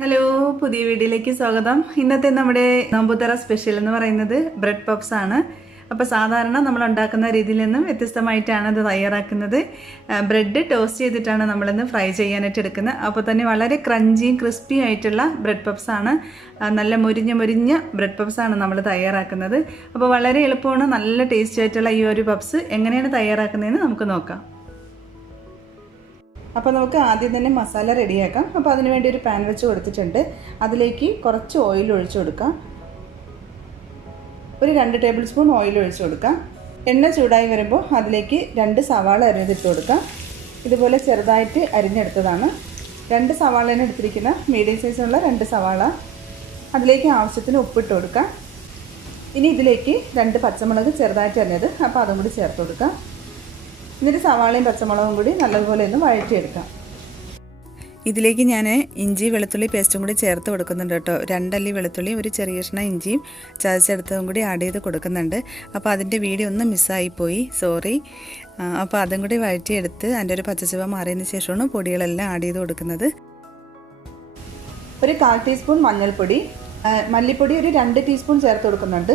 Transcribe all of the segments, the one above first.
Hello, പുതിയ വീഡിയോയിലേക്ക് സ്വാഗതം. ഇന്നത്തെ നമ്മുടെ നോമ്പുതറ സ്പെഷ്യൽ എന്ന് പറയുന്നത് ബ്രെഡ് പപ്സ് ആണ്. അപ്പോൾ സാധാരണ നമ്മൾ ഉണ്ടാക്കുന്ന രീതിയിൽ നിന്നും വ്യത്യസ്തമായിട്ടാണ് ഇത് തയ്യാറാക്കുന്നത്. ബ്രെഡ് ടോസ്റ്റ് ചെയ്തിട്ടാണ് നമ്മളിന്ന് ഫ്രൈ ചെയ്യാനായിട്ട് എടുക്കുന്നത്. അപ്പോൾ തന്നെ വളരെ ക്രഞ്ചിയും ക്രിസ്പിയും ആയിട്ടുള്ള ബ്രെഡ് പപ്സ് ആണ്. നല്ല മുരിഞ്ഞ ബ്രെഡ് പപ്സ് ആണ് നമ്മൾ തയ്യാറാക്കുന്നത്. അപ്പോൾ വളരെ എളുപ്പമാണ്. നല്ല ടേസ്റ്റി ആയിട്ടുള്ള ഈ ഒരു പപ്സ് എങ്ങനെയാണ് തയ്യാറാക്കുന്നതെന്ന് നമുക്ക് നോക്കാം. അപ്പോൾ നമുക്ക് ആദ്യം തന്നെ മസാല റെഡിയാക്കാം. അപ്പോൾ അതിന് വേണ്ടി ഒരു പാൻ വെച്ച് കൊടുത്തിട്ടുണ്ട്. അതിലേക്ക് കുറച്ച് ഓയിൽ ഒഴിച്ചു കൊടുക്കാം. ഒരു 2 ടേബിൾ സ്പൂൺ ഓയിൽ ഒഴിച്ചു കൊടുക്കാം. എണ്ണ ചൂടായി വരുമ്പോൾ അതിലേക്ക് 2 സവാള അരിഞ്ഞിട്ട് കൊടുക്കാം. ഇതുപോലെ ചെറുതായിട്ട് അരിഞ്ഞെടുത്തതാണ്. 2 സവാളയാണ് എടുത്തിരിക്കുന്ന, മീഡിയം സൈസുള്ള 2 സവാള. അതിലേക്ക് ആവശ്യത്തിന് ഉപ്പിട്ട് കൊടുക്കാം. ഇനി ഇതിലേക്ക് 2 പച്ചമുളക് ചെറുതായിട്ട് അരിഞ്ഞത്, അപ്പോൾ അതും കൂടി ചേർത്ത് കൊടുക്കാം. എന്നിട്ട് സവാളയും പച്ചമുളകും കൂടി നല്ലതുപോലെ ഒന്ന് വഴറ്റിയെടുക്കാം. ഇതിലേക്ക് ഞാൻ ഇഞ്ചി വെളുത്തുള്ളി പേസ്റ്റും കൂടി ചേർത്ത് കൊടുക്കുന്നുണ്ട് കേട്ടോ. 2 അല്ലി വെളുത്തുള്ളി, ഒരു ചെറിയ കഷ്ണം ഇഞ്ചിയും ചതച്ചെടുത്തതും കൂടി ആഡ് ചെയ്ത് കൊടുക്കുന്നുണ്ട്. അപ്പോൾ അതിൻ്റെ വീഡിയോ ഒന്ന് മിസ്സായിപ്പോയി, സോറി. അപ്പോൾ അതും കൂടി വഴറ്റിയെടുത്ത് അതിൻ്റെ ഒരു പച്ചച്ചുവ മാറിയതിന് ശേഷമാണ് പൊടികളെല്ലാം ആഡ് ചെയ്ത് കൊടുക്കുന്നത്. ഒരു 1/4 ടീസ്പൂൺ മഞ്ഞൾപ്പൊടി, മല്ലിപ്പൊടി ഒരു 2 ടീസ്പൂൺ ചേർത്ത് കൊടുക്കുന്നുണ്ട്.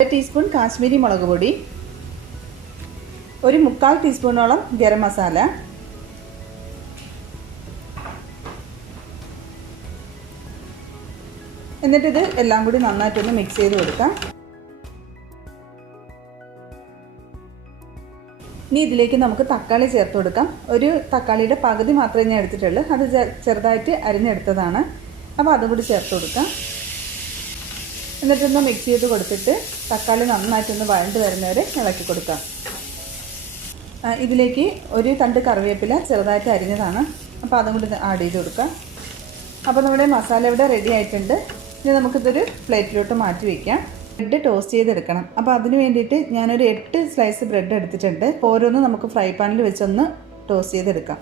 1 ടീസ്പൂൺ കാശ്മീരി മുളക് പൊടി, ഒരു 3/4 ടീസ്പൂണോളം ഗരം മസാല, എന്നിട്ടിത് എല്ലാം കൂടി നന്നായിട്ടൊന്ന് മിക്സ് ചെയ്ത് കൊടുക്കാം. ഇനി ഇതിലേക്ക് നമുക്ക് തക്കാളി ചേർത്ത് കൊടുക്കാം. ഒരു തക്കാളിയുടെ പകുതി മാത്രമേ ഞാൻ എടുത്തിട്ടുള്ളൂ. അത് ചെറുതായിട്ട് അരിഞ്ഞെടുത്തതാണ്. അപ്പോൾ അതും കൂടി ചേർത്ത് കൊടുക്കാം. എന്നിട്ടൊന്ന് മിക്സ് ചെയ്ത് കൊടുത്തിട്ട് തക്കാളി നന്നായിട്ടൊന്ന് വഴണ്ട് വരുന്നവരെ ഇളക്കി കൊടുക്കാം. ഇതിലേക്ക് ഒരു തണ്ട് കറിവേപ്പില ചെറുതായിട്ട് അരിഞ്ഞതാണ്. അപ്പോൾ അതും കൂടി ആഡ് ചെയ്ത് കൊടുക്കാം. അപ്പോൾ നമ്മുടെ മസാല ഇവിടെ റെഡി ആയിട്ടുണ്ട്. ഇനി നമുക്കിതൊരു പ്ലേറ്റിലോട്ട് മാറ്റി വയ്ക്കാം. ബ്രെഡ് ടോസ്റ്റ് ചെയ്തെടുക്കണം. അപ്പോൾ അതിന് വേണ്ടിയിട്ട് ഞാനൊരു 8 സ്ലൈസ് ബ്രെഡ് എടുത്തിട്ടുണ്ട്. ഓരോന്നും നമുക്ക് ഫ്രൈ പാനിൽ വെച്ചൊന്ന് ടോസ്റ്റ് ചെയ്തെടുക്കാം.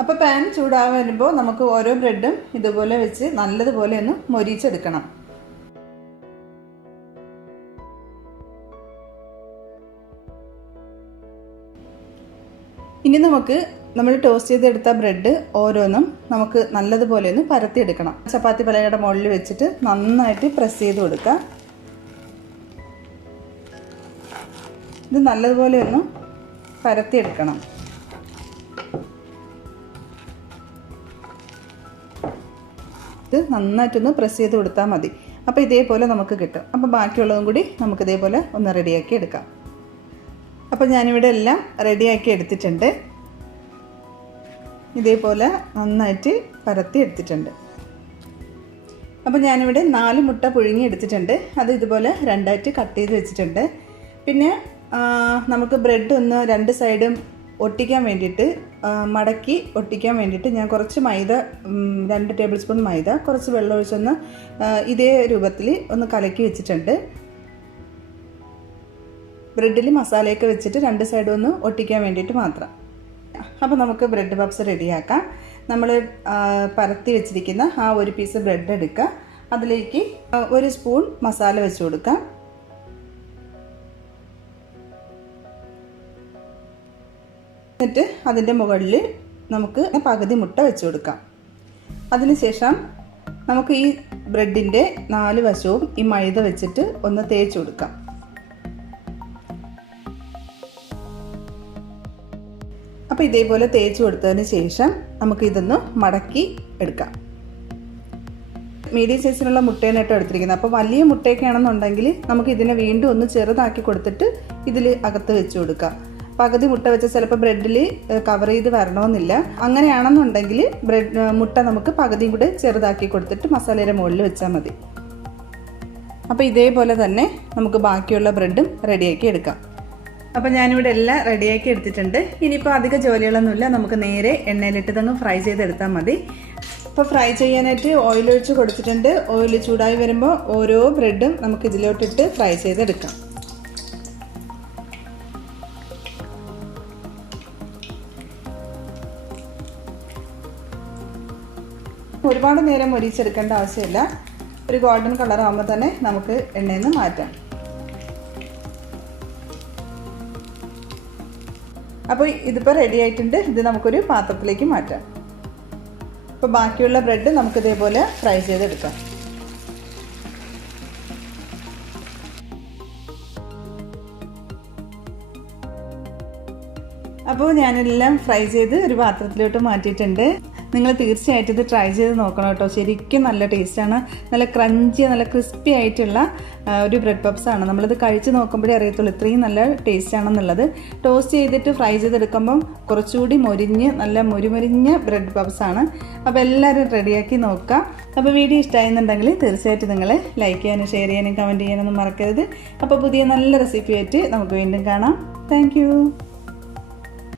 അപ്പോൾ പാൻ ചൂടാകാൻ വരുമ്പോൾ നമുക്ക് ഓരോ ബ്രെഡും ഇതുപോലെ വെച്ച് നല്ലതുപോലെ ഒന്ന് മൊരിച്ചെടുക്കണം. ഇനി നമ്മൾ ടോസ്റ്റ് ചെയ്തെടുത്ത ബ്രെഡ് ഓരോന്നും നമുക്ക് നല്ലതുപോലെ ഒന്ന് പരത്തിയെടുക്കണം. ചപ്പാത്തി പലകയുടെ മുകളിൽ വെച്ചിട്ട് നന്നായിട്ട് പ്രസ് ചെയ്ത് കൊടുക്കുക. ഇത് നല്ലതുപോലെ ഒന്ന് പരത്തിയെടുക്കണം. ഇത് നന്നായിട്ടൊന്ന് പ്രസ് ചെയ്ത് കൊടുത്താൽ മതി. അപ്പോൾ ഇതേപോലെ നമുക്ക് കിട്ടും. അപ്പോൾ ബാക്കിയുള്ളതും കൂടി നമുക്ക് ഇതേപോലെ ഒന്ന് റെഡിയാക്കി എടുക്കാം. അപ്പോൾ ഞാനിവിടെ എല്ലാം റെഡിയാക്കി എടുത്തിട്ടുണ്ട്. ഇതേപോലെ നന്നായിട്ട് പരത്തി എടുത്തിട്ടുണ്ട്. അപ്പോൾ ഞാനിവിടെ 4 മുട്ട പുഴുങ്ങി എടുത്തിട്ടുണ്ട്. അത് ഇതുപോലെ 2ആയിട്ട് കട്ട് ചെയ്ത് വെച്ചിട്ടുണ്ട്. പിന്നെ നമുക്ക് ബ്രെഡ് ഒന്ന് 2 സൈഡും ഒട്ടിക്കാൻ വേണ്ടിയിട്ട്, മടക്കി ഒട്ടിക്കാൻ വേണ്ടിയിട്ട് ഞാൻ കുറച്ച് മൈദ, 2 ടേബിൾ സ്പൂൺ മൈദ, കുറച്ച് വെള്ളം ഒഴിച്ചൊന്ന് ഇതേ രൂപത്തിൽ ഒന്ന് കലക്കി വെച്ചിട്ടുണ്ട്. ബ്രെഡിൽ മസാലയൊക്കെ വെച്ചിട്ട് 2 സൈഡും ഒന്ന് ഒട്ടിക്കാൻ വേണ്ടിയിട്ട് മാത്രം. അപ്പോൾ നമുക്ക് ബ്രെഡ് പപ്സ് റെഡിയാക്കാം. നമ്മൾ പരത്തി വെച്ചിരിക്കുന്ന ആ ഒരു പീസ് ബ്രെഡ് എടുക്കുക. അതിലേക്ക് 1 സ്പൂൺ മസാല വെച്ച് കൊടുക്കാം. എന്നിട്ട് അതിൻ്റെ മുകളിൽ നമുക്ക് പകുതി മുട്ട വെച്ച് കൊടുക്കാം. അതിനുശേഷം നമുക്ക് ഈ ബ്രെഡിൻ്റെ 4 വശവും ഈ മൈദ വെച്ചിട്ട് ഒന്ന് തേച്ച് കൊടുക്കാം. അപ്പോൾ ഇതേപോലെ തേച്ച് കൊടുത്തതിന് ശേഷം നമുക്ക് ഇതൊന്ന് മടക്കി എടുക്കാം. മീഡിയം സൈസിലുള്ള മുട്ടയാണ് കേട്ടോ എടുത്തിരിക്കുന്നത്. അപ്പോൾ വലിയ മുട്ടയൊക്കെ ആണെന്നുണ്ടെങ്കിൽ നമുക്ക് ഇതിനെ വീണ്ടും ഒന്ന് ചെറുതാക്കി കൊടുത്തിട്ട് ഇതിൽ അകത്ത് വെച്ച് കൊടുക്കാം. പകുതി മുട്ട വെച്ച് ചിലപ്പോൾ ബ്രെഡിൽ കവർ ചെയ്ത് വരണമെന്നില്ല. അങ്ങനെയാണെന്നുണ്ടെങ്കിൽ മുട്ട നമുക്ക് പകുതിയും കൂടെ ചെറുതാക്കി കൊടുത്തിട്ട് മസാലയുടെ മുകളിൽ വെച്ചാൽ മതി. അപ്പോൾ ഇതേപോലെ തന്നെ നമുക്ക് ബാക്കിയുള്ള ബ്രെഡും റെഡിയാക്കി എടുക്കാം. അപ്പോൾ ഞാനിവിടെ എല്ലാം റെഡിയാക്കി എടുത്തിട്ടുണ്ട്. ഇനിയിപ്പോൾ അധിക ജോലികളൊന്നുമില്ല. നമുക്ക് നേരെ എണ്ണയിലിട്ടതങ്ങ് ഫ്രൈ ചെയ്തെടുത്താൽ മതി. അപ്പോൾ ഫ്രൈ ചെയ്യാനായിട്ട് ഓയിൽ ഒഴിച്ച് കൊടുത്തിട്ടുണ്ട്. ഓയിൽ ചൂടായി വരുമ്പോൾ ഓരോ ബ്രെഡും നമുക്ക് ഇതിലോട്ടിട്ട് ഫ്രൈ ചെയ്തെടുക്കാം. ഒരുപാട് നേരം മൊരിച്ചെടുക്കേണ്ട ആവശ്യമില്ല. ഒരു ഗോൾഡൻ കളർ ആകുമ്പോൾ തന്നെ നമുക്ക് എണ്ണയിൽ നിന്ന് മാറ്റാം. അപ്പോൾ ഇതിപ്പോൾ റെഡി ആയിട്ടുണ്ട്. ഇത് നമുക്കൊരു പാത്രത്തിലേക്ക് മാറ്റാം. അപ്പോൾ ബാക്കിയുള്ള ബ്രെഡ് നമുക്ക് ഇതേപോലെ ഫ്രൈ ചെയ്തെടുക്കാം. അപ്പോൾ ഞാനെല്ലാം ഫ്രൈ ചെയ്ത് ഒരു പാത്രത്തിലോട്ട് മാറ്റിയിട്ടുണ്ട്. നിങ്ങൾ തീർച്ചയായിട്ടും ഇത് ട്രൈ ചെയ്ത് നോക്കണം കേട്ടോ. ശരിക്കും നല്ല ടേസ്റ്റാണ്. നല്ല ക്രഞ്ചി, നല്ല ക്രിസ്പി ആയിട്ടുള്ള ഒരു ബ്രെഡ് പപ്സാണ്. നമ്മളിത് കഴിച്ച് നോക്കുമ്പോഴേ അറിയത്തുള്ളൂ ഇത്രയും നല്ല ടേസ്റ്റാണെന്നുള്ളത്. ടോസ്റ്റ് ചെയ്തിട്ട് ഫ്രൈ ചെയ്തെടുക്കുമ്പം കുറച്ചുകൂടി മൊരിഞ്ഞ് നല്ല മുരിമുരിഞ്ഞ ബ്രെഡ് പപ്സാണ്. അപ്പോൾ എല്ലാവരും റെഡിയാക്കി നോക്കുക. അപ്പോൾ വീഡിയോ ഇഷ്ടമായെന്നുണ്ടെങ്കിൽ തീർച്ചയായിട്ടും നിങ്ങൾ ലൈക്ക് ചെയ്യാനും ഷെയർ ചെയ്യാനും കമൻറ്റ് ചെയ്യാനൊന്നും മറക്കരുത്. അപ്പോൾ പുതിയ നല്ല റെസിപ്പി ആയിട്ട് നമുക്ക് വീണ്ടും കാണാം. താങ്ക്